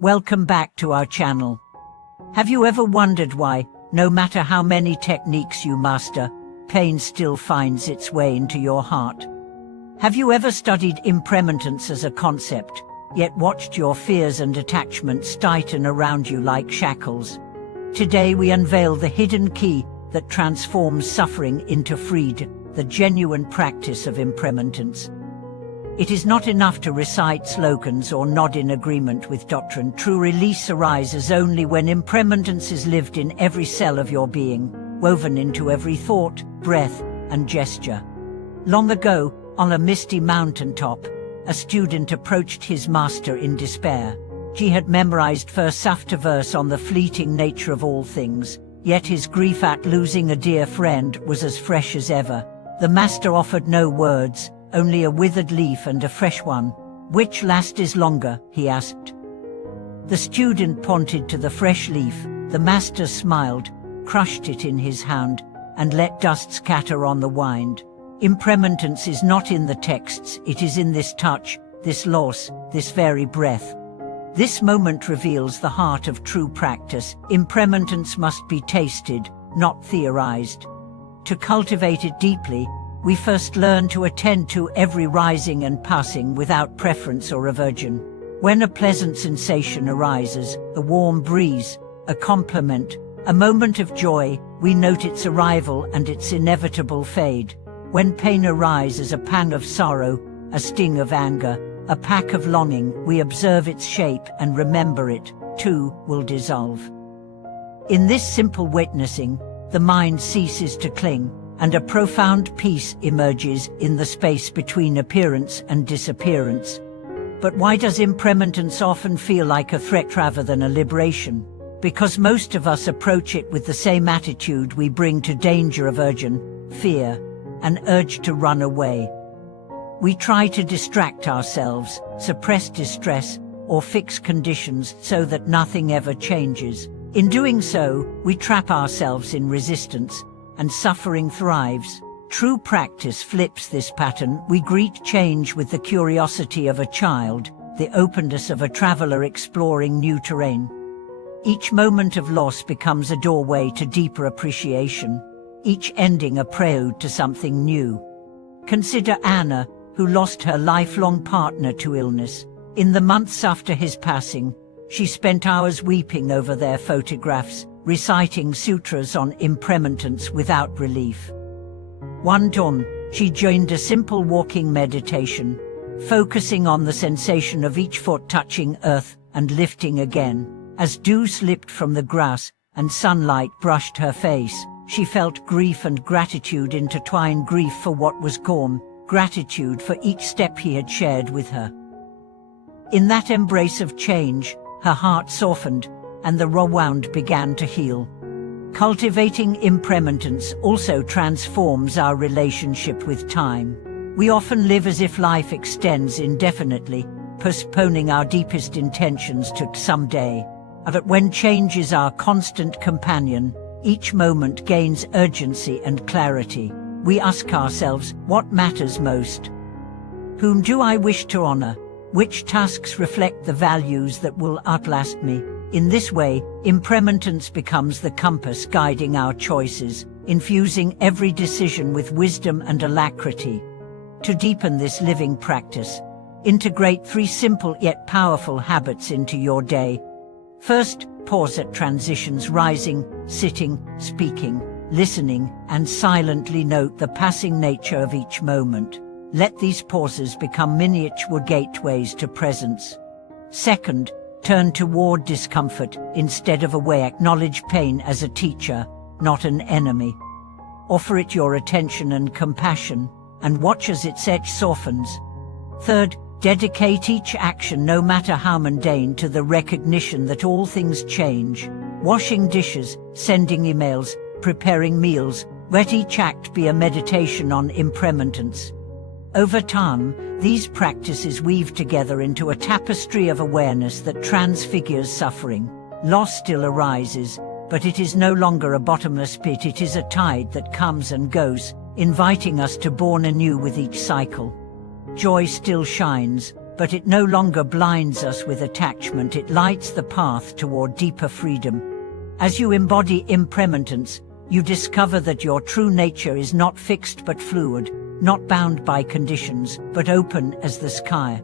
Welcome back to our channel. Have you ever wondered why, no matter how many techniques you master, pain still finds its way into your heart? Have you ever studied impermanence as a concept, yet watched your fears and attachments tighten around you like shackles? Today we unveil the hidden key that transforms suffering into freedom, the genuine practice of impermanence. It is not enough to recite slogans or nod in agreement with doctrine. True release arises only when impermanence is lived in every cell of your being, woven into every thought, breath, and gesture. Long ago, on a misty mountaintop, a student approached his master in despair. He had memorized verse after verse on the fleeting nature of all things, yet his grief at losing a dear friend was as fresh as ever. The master offered no words, only a withered leaf and a fresh one. "Which last is longer?" he asked. The student pointed to the fresh leaf. The master smiled, crushed it in his hand, and let dust scatter on the wind. Impermanence is not in the texts, it is in this touch, this loss, this very breath. This moment reveals the heart of true practice. Impermanence must be tasted, not theorized. To cultivate it deeply, we first learn to attend to every rising and passing without preference or aversion. When a pleasant sensation arises, a warm breeze, a compliment, a moment of joy, we note its arrival and its inevitable fade. When pain arises, a pang of sorrow, a sting of anger, a pack of longing, we observe its shape and remember it, too, will dissolve. In this simple witnessing, the mind ceases to cling, and a profound peace emerges in the space between appearance and disappearance. But why does impermanence often feel like a threat rather than a liberation? Because most of us approach it with the same attitude we bring to danger: aversion, fear, an urge to run away. We try to distract ourselves, suppress distress, or fix conditions so that nothing ever changes. In doing so, we trap ourselves in resistance, and suffering thrives. True practice flips this pattern. We greet change with the curiosity of a child, the openness of a traveler exploring new terrain. Each moment of loss becomes a doorway to deeper appreciation, each ending a prelude to something new. Consider Anna, who lost her lifelong partner to illness. In the months after his passing, she spent hours weeping over their photographs, reciting sutras on impermanence without relief. One dawn, she joined a simple walking meditation, focusing on the sensation of each foot touching earth and lifting again. As dew slipped from the grass and sunlight brushed her face, she felt grief and gratitude intertwine: grief for what was gone, gratitude for each step he had shared with her. In that embrace of change, her heart softened, and the raw wound began to heal. Cultivating impermanence also transforms our relationship with time. We often live as if life extends indefinitely, postponing our deepest intentions to someday. But when change is our constant companion, each moment gains urgency and clarity. We ask ourselves, what matters most? Whom do I wish to honor? Which tasks reflect the values that will outlast me? In this way, impermanence becomes the compass guiding our choices, infusing every decision with wisdom and alacrity. To deepen this living practice, integrate 3 simple yet powerful habits into your day. First, pause at transitions: rising, sitting, speaking, listening, and silently note the passing nature of each moment. Let these pauses become miniature gateways to presence. Second, turn toward discomfort instead of away. Acknowledge pain as a teacher, not an enemy. Offer it your attention and compassion, and watch as its edge softens. Third, dedicate each action, no matter how mundane, to the recognition that all things change. Washing dishes, sending emails, preparing meals, let each act be a meditation on impermanence. Over time, these practices weave together into a tapestry of awareness that transfigures suffering. Loss still arises, but it is no longer a bottomless pit. It is a tide that comes and goes, inviting us to born anew with each cycle. Joy still shines, but it no longer blinds us with attachment. It lights the path toward deeper freedom. As you embody impermanence, you discover that your true nature is not fixed but fluid, not bound by conditions, but open as the sky.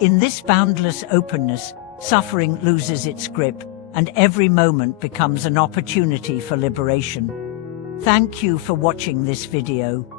In this boundless openness, suffering loses its grip, and every moment becomes an opportunity for liberation. Thank you for watching this video.